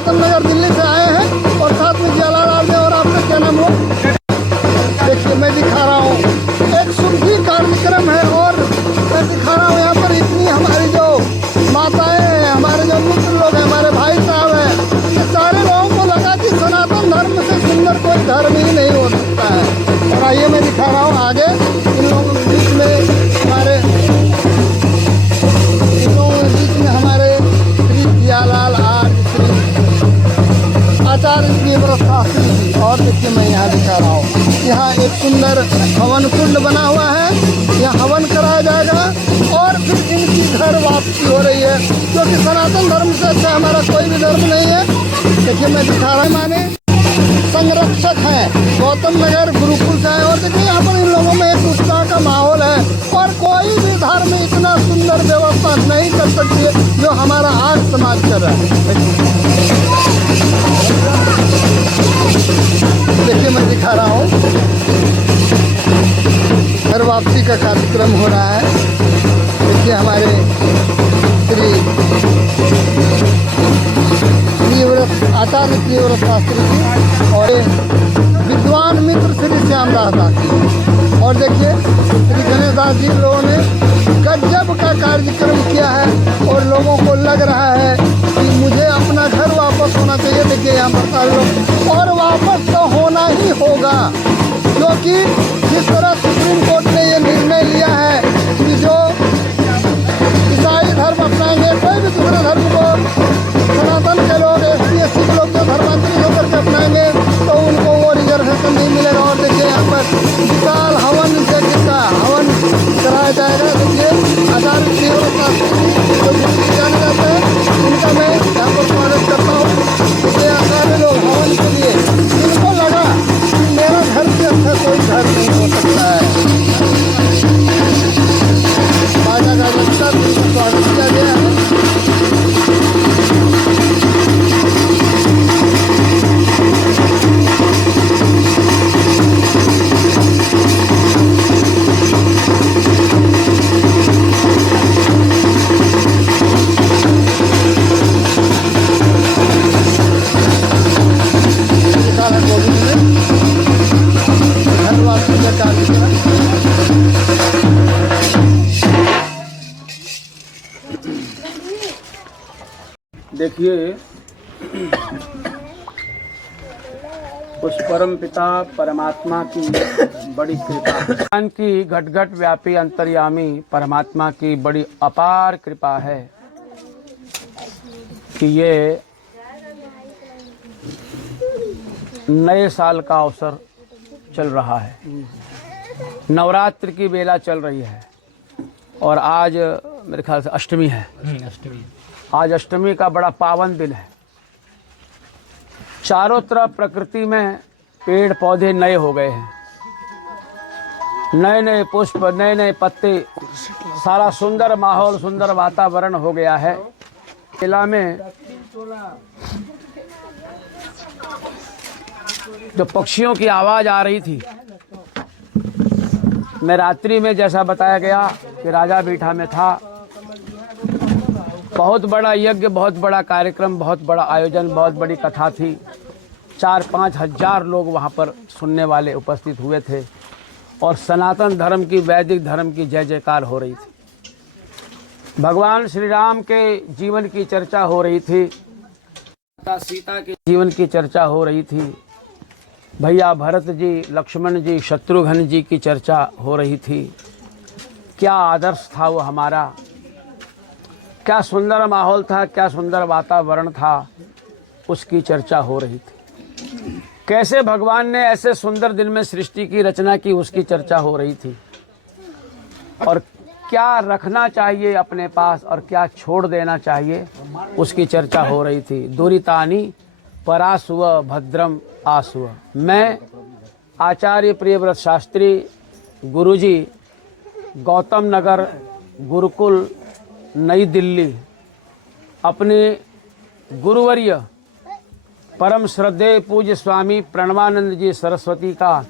गौतम नगर दिल्ली से आए हैं और साथ में जलालाल में। और आपका क्या नाम हो? देखिए मैं दिखा रहा हूँ, एक सुखी कार्यक्रम है। और मैं दिखा रहा हूँ यहाँ पर इतनी हमारी जो माताएं हैं, हमारे जो मित्र लोग हैं, हमारे भाई साहब हैं, ये सारे लोगों को लगा कि सनातन धर्म से सुंदर कोई धर्म ही नहीं हो सकता है। और आइए मैं दिखा रहा हूँ आगे इन लोगों के बीच में हमारे श्री जियालाल आचार्य प्रियव्रत शास्त्री जी। और देखिए मैं यहाँ दिखा रहा हूँ, यहाँ एक सुंदर हवन कुंड बना हुआ है, यहाँ हवन कराया जाएगा और फिर इनकी घर वापसी हो रही है, क्योंकि सनातन धर्म से अच्छा हमारा कोई भी धर्म नहीं है। देखिए मैं दिखा रहा हूँ, माने संरक्षक हैं गौतम नगर गुरुकुल से आए। और देखिए यहाँ पर इन लोगों में एक उत्साह का माहौल है और कोई भी धर्म इतना सुंदर व्यवस्था नहीं कर सकती है जो हमारा आज समाज कर रहा है। देखिए मैं दिखा रहा हूँ, घर वापसी का कार्यक्रम हो रहा है। देखिए हमारे श्री आचार्य प्रियव्रत शास्त्री जी और विद्वान मित्र श्री श्यामदास दास। और देखिए श्री गणेश दास जी लोगों ने गजब का कार्यक्रम किया है और लोगों को लग रहा है कि मुझे अपना घर वापस होना चाहिए। देखिए यहाँ पर सारे लोग, और वापस तो होना ही होगा, क्योंकि जिस तरह सुप्रीम कोर्ट ने ये निर्णय लिया है कि जो ईसाई धर्म अपनाएंगे, कोई भी दूसरे धर्म को सनातन के लोग SC के लोग जो धर्मांतरित होकर के अपनाएंगे तो उनको वो रिजर्वेशन नहीं मिलेगा। और देखिए यहाँ पर विशाल हवन का हवन कराया जाएगा। देखिए आचार्य प्रियव्रत शास्त्री जो जाने जाते हैं, उनका मैं यहाँ पर स्वागत करता हूँ। देखिए सारे लोग हवन के लिए, इनको लगा कि मेरा घर से अच्छा कोई घर नहीं हो सकता है। बाजा गाजा के साथ स्वागत किया गया है। देखिए उस परम पिता परमात्मा की बड़ी कृपा, भगवान की घट घट व्यापी अंतर्यामी परमात्मा की बड़ी अपार कृपा है कि ये नए साल का अवसर चल रहा है, नवरात्र की बेला चल रही है और आज मेरे ख्याल से अष्टमी है। आज अष्टमी का बड़ा पावन दिन है। चारों तरफ प्रकृति में पेड़ पौधे नए हो गए हैं, नए नए पुष्प, नए नए पत्ते, सारा सुंदर माहौल, सुंदर वातावरण हो गया है। किला में जो पक्षियों की आवाज आ रही थी, मैं रात्रि में जैसा बताया गया कि राजा बीठा में था, बहुत बड़ा यज्ञ, बहुत बड़ा कार्यक्रम, बहुत बड़ा आयोजन, बहुत बड़ी कथा थी। 4-5 हजार लोग वहाँ पर सुनने वाले उपस्थित हुए थे और सनातन धर्म की, वैदिक धर्म की जय जयकार हो रही थी। भगवान श्री राम के जीवन की चर्चा हो रही थी, माता सीता के जीवन की चर्चा हो रही थी, भैया भरत जी, लक्ष्मण जी, शत्रुघ्न जी की चर्चा हो रही थी। क्या आदर्श था वो हमारा, क्या सुंदर माहौल था, क्या सुंदर वातावरण था, उसकी चर्चा हो रही थी। कैसे भगवान ने ऐसे सुंदर दिन में सृष्टि की रचना की, उसकी चर्चा हो रही थी। और क्या रखना चाहिए अपने पास और क्या छोड़ देना चाहिए, उसकी चर्चा हो रही थी। दुरितानि परासुव भद्रम आसुव। मैं आचार्य प्रियव्रत शास्त्री गुरुजी, गौतम नगर गुरुकुल, नई दिल्ली, अपने गुरुवर्य परम श्रद्धेय पूज्य स्वामी प्रणवानंद जी सरस्वती का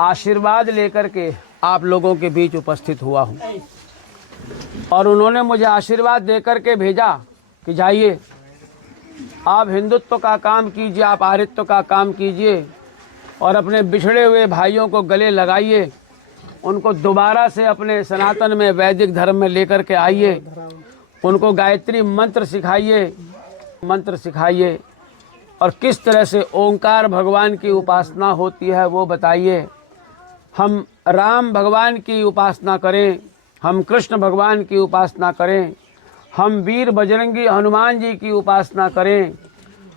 आशीर्वाद लेकर के आप लोगों के बीच उपस्थित हुआ हूँ। और उन्होंने मुझे आशीर्वाद देकर के भेजा कि जाइए आप हिंदुत्व का काम कीजिए, आप आर्यत्व का काम कीजिए और अपने बिछड़े हुए भाइयों को गले लगाइए, उनको दोबारा से अपने सनातन में वैदिक धर्म में लेकर के आइए, उनको गायत्री मंत्र सिखाइए और किस तरह से ओंकार भगवान की उपासना होती है वो बताइए। हम राम भगवान की उपासना करें, हम कृष्ण भगवान की उपासना करें, हम वीर बजरंगी हनुमान जी की उपासना करें,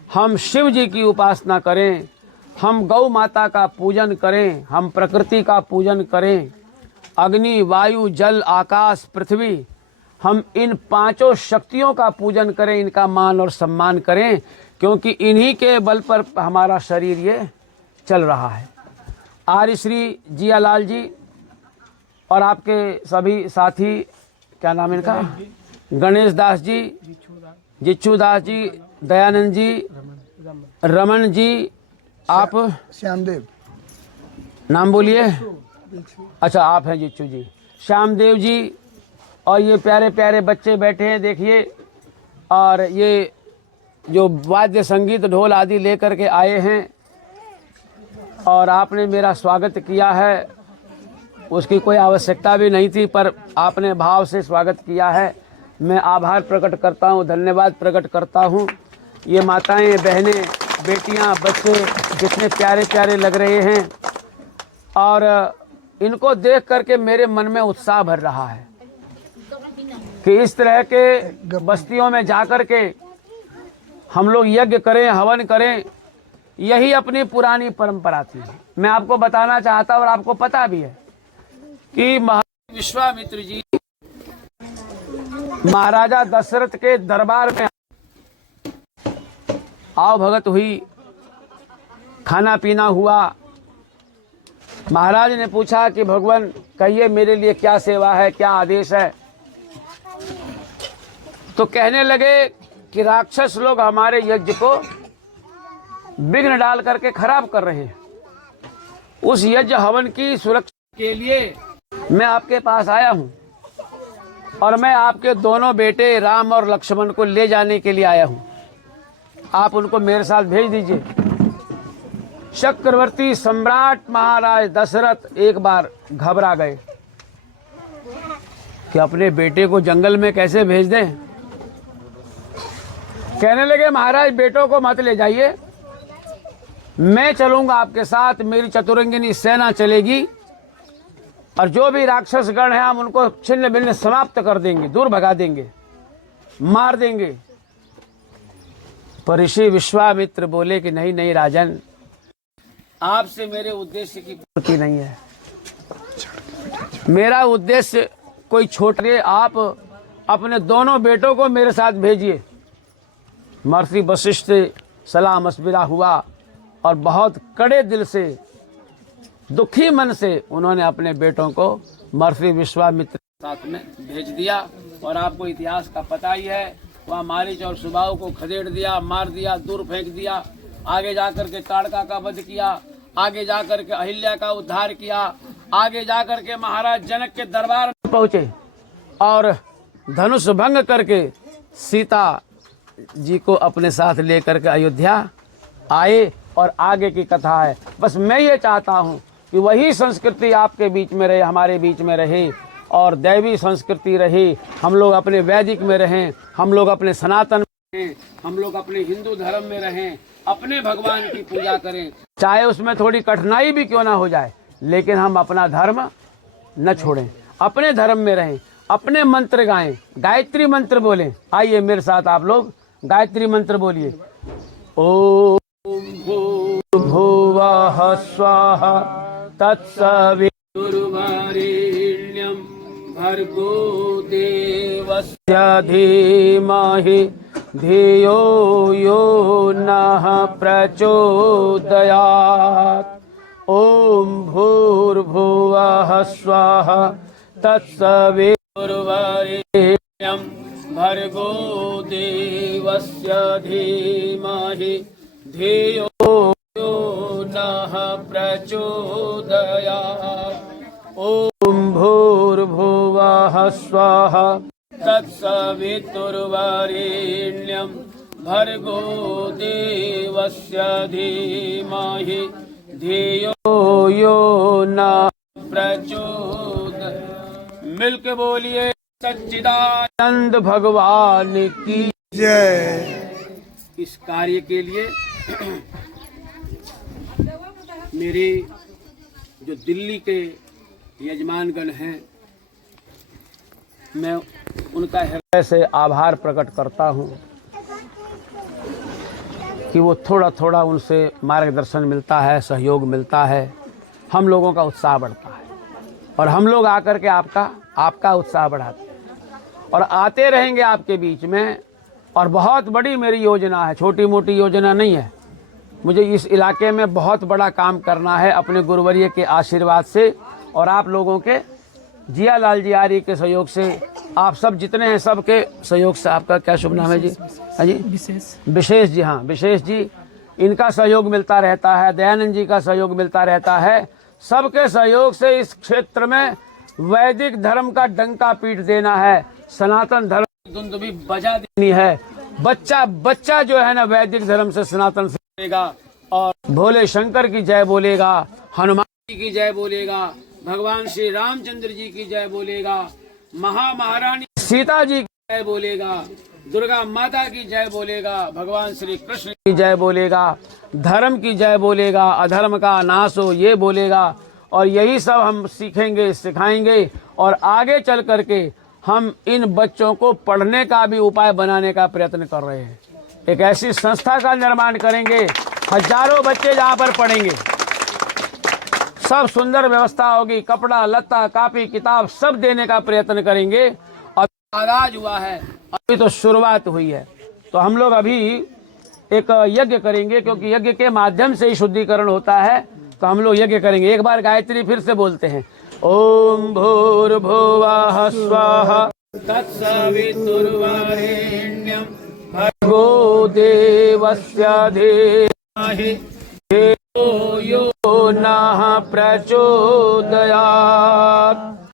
हम शिव जी की उपासना करें, हम गौ माता का पूजन करें, हम प्रकृति का पूजन करें, अग्नि वायु जल आकाश पृथ्वी, हम इन पांचों शक्तियों का पूजन करें, इनका मान और सम्मान करें, क्योंकि इन्हीं के बल पर हमारा शरीर ये चल रहा है। आर्य श्री जियालाल जी और आपके सभी साथी, क्या नाम है इनका, गणेश दास जी, जिच्छू दास जी, दयानंद जी, रमन जी, आप श्यामदेव, नाम बोलिए। अच्छा, आप हैं जिच्छू जी, श्यामदेव जी, और ये प्यारे प्यारे बच्चे बैठे हैं देखिए, और ये जो वाद्य संगीत ढोल आदि लेकर के आए हैं और आपने मेरा स्वागत किया है, उसकी कोई आवश्यकता भी नहीं थी, पर आपने भाव से स्वागत किया है। मैं आभार प्रकट करता हूँ, धन्यवाद प्रकट करता हूँ। ये माताएं, बहनें, बेटियाँ, बच्चे कितने प्यारे प्यारे लग रहे हैं और इनको देख करके मेरे मन में उत्साह भर रहा है कि इस तरह के बस्तियों में जाकर के हम लोग यज्ञ करें, हवन करें। यही अपनी पुरानी परंपरा थी। मैं आपको बताना चाहता और आपको पता भी है कि विश्वामित्र जी महाराजा दशरथ के दरबार में आओ भगत हुई, खाना पीना हुआ। महाराज ने पूछा कि भगवान कहिए मेरे लिए क्या सेवा है, क्या आदेश है। तो कहने लगे कि राक्षस लोग हमारे यज्ञ को विघ्न डाल करके खराब कर रहे हैं। उस यज्ञ हवन की सुरक्षा के लिए मैं आपके पास आया हूं और मैं आपके दोनों बेटे राम और लक्ष्मण को ले जाने के लिए आया हूं। आप उनको मेरे साथ भेज दीजिए। चक्रवर्ती सम्राट महाराज दशरथ एक बार घबरा गए कि अपने बेटे को जंगल में कैसे भेज दें। कहने लगे महाराज बेटों को मत ले जाइए, मैं चलूंगा आपके साथ, मेरी चतुरंगिनी सेना चलेगी और जो भी राक्षस गण हैं हम उनको छिन्न भिन्न समाप्त कर देंगे, दूर भगा देंगे, मार देंगे। पर ऋषि विश्वामित्र बोले कि नहीं नहीं राजन, आपसे मेरे उद्देश्य की पूर्ति नहीं है। मेरा उद्देश्य कोई छोटे, आप अपने दोनों बेटों को मेरे साथ भेजिए। महर्षि वशिष्ठ से सलाह मशविरा हुआ और बहुत कड़े दिल से, दुखी मन से उन्होंने अपने बेटों को महर्षि विश्वामित्र के साथ में भेज दिया। और आपको इतिहास का पता ही है, वहाँ मारीच और सुबाहु को खदेड़ दिया, मार दिया, दूर फेंक दिया। आगे जाकर के ताड़का का वध किया, आगे जाकर के अहिल्या का उद्धार किया, आगे जाकर के महाराज जनक के दरबार में पहुंचे और धनुष भंग करके सीता जी को अपने साथ लेकर के अयोध्या आए। और आगे की कथा है। बस मैं ये चाहता हूँ कि वही संस्कृति आपके बीच में रहे, हमारे बीच में रहे और दैवी संस्कृति रहे। हम लोग अपने वैदिक में रहें, हम लोग अपने सनातन में रहें, हम लोग अपने हिंदू धर्म में रहें, अपने भगवान की पूजा करें, चाहे उसमें थोड़ी कठिनाई भी क्यों ना हो जाए, लेकिन हम अपना धर्म न छोड़ें, अपने धर्म में रहें, अपने मंत्र गाएं, गायत्री मंत्र बोलें। आइए मेरे साथ आप लोग गायत्री मंत्र बोलिए। ओम भूर्भुवः स्वाहा तत्सवितुर्वरेण्यं भर्गो देवस्य धीमहि धियो यो नः प्रचोदयात्। ओम भूर्भुवः स्वाहा तत्सवितुर्वरेण्यं भर्गो देवस्य धीमहि धियो यो नः प्रचोदयात्। ओम भूर्भुवः स्वाहा तत्सवितुर्वरेण्यं भर्गो देवस्य धीमहि धियो यो न प्रचोदयात्। मिलके बोलिए सच्चिदानंद भगवान की जय। इस कार्य के लिए मेरे जो दिल्ली के यजमानगण हैं, मैं उनका हृदय से आभार प्रकट करता हूं कि वो थोड़ा थोड़ा उनसे मार्गदर्शन मिलता है, सहयोग मिलता है, हम लोगों का उत्साह बढ़ता है और हम लोग आकर के आपका उत्साह बढ़ाते हैं और आते रहेंगे आपके बीच में। और बहुत बड़ी मेरी योजना है, छोटी मोटी योजना नहीं है। मुझे इस इलाके में बहुत बड़ा काम करना है अपने गुरुवर्य के आशीर्वाद से और आप लोगों के जिया लाल जी आर्य के सहयोग से, आप सब जितने हैं सबके सहयोग से। आपका क्या शुभ नाम है जी? हाँ जी, विशेष जी। हाँ, विशेष जी, इनका सहयोग मिलता रहता है, दयानंद जी का सहयोग मिलता रहता है। सबके सहयोग से इस क्षेत्र में वैदिक धर्म का डंका पीट देना है, सनातन धर्म की धुन भी बजा देनी है। बच्चा बच्चा जो है ना वैदिक धर्म से सनातन से बोलेगा और भोले शंकर की जय बोलेगा, हनुमान जी की जय बोलेगा, भगवान श्री रामचंद्र जी की जय बोलेगा, महारानी सीता जी की जय बोलेगा, दुर्गा माता की जय बोलेगा, भगवान श्री कृष्ण की जय बोलेगा, धर्म की जय बोलेगा, अधर्म का नाश हो ये बोलेगा। और यही सब हम सीखेंगे, सिखाएंगे और आगे चल करके हम इन बच्चों को पढ़ने का भी उपाय बनाने का प्रयत्न कर रहे हैं। एक ऐसी संस्था का निर्माण करेंगे, हजारों बच्चे जहाँ पर पढ़ेंगे, सब सुंदर व्यवस्था होगी, कपड़ा लत्ता कापी किताब सब देने का प्रयत्न करेंगे। अब आगाज हुआ है, अभी तो शुरुआत हुई है, तो हम लोग अभी एक यज्ञ करेंगे, क्योंकि यज्ञ के माध्यम से ही शुद्धिकरण होता है। तो हम लोग यज्ञ करेंगे। एक बार गायत्री फिर से बोलते हैं, ओम भूर्भुवः स्वाहा तत्सवितुर्वरेण्यं भर्गो देवस्य धीमहि धियो यो नः प्रचोदयात्।